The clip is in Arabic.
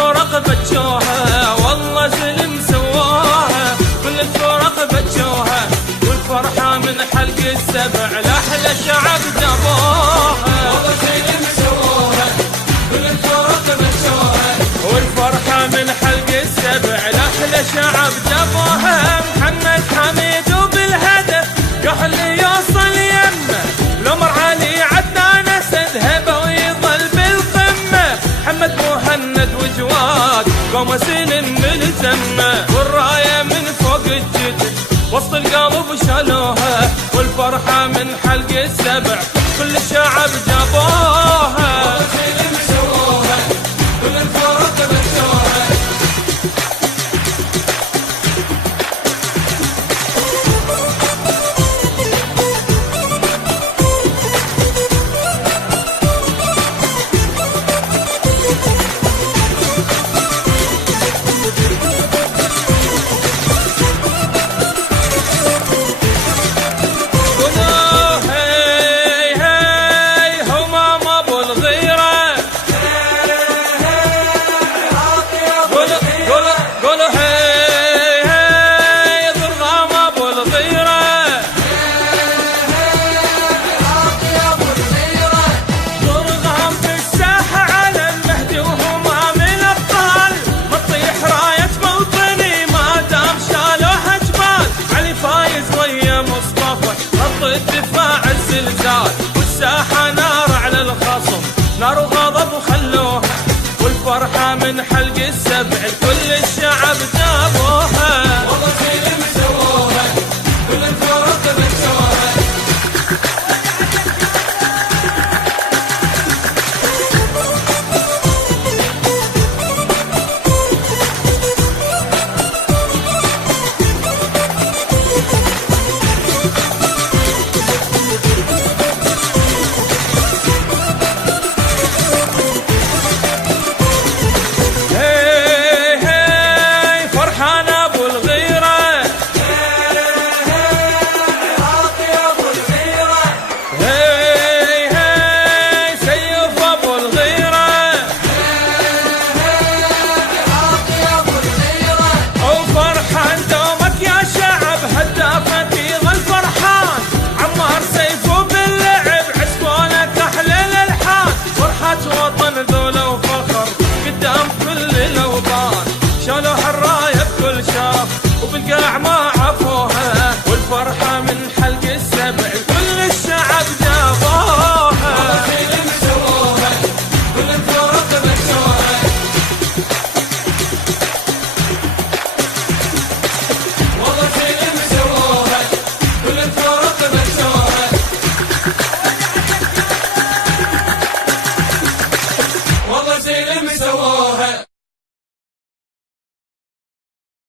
الفرق بجوها والله زلم سواها، كل الفرق بجوها والفرحة من حلق السبع لأحلى شعب جابوها. والله زلم سواها كل الفرق بجوها والفرحة من حلق السبع لأحلى شعب جابوها. محمد حميد وبالهدف يحل يوصل يمه، الأمر علي عدنان أسد هبة ويظل بالقمة. محمد مهند وجواد قوم سلم ملزمة، والراية من فوق الجدر وسط القلب شالوها، والفرحة من حلق السبع كل الشعب جابوها. سلم سووها كل الفرق بجوها. الدفاع الزلزال والساحة نار على الخصم، نار وغضب وخلوها، والفرحة من حلق السبع كل الشعب جابوها. والله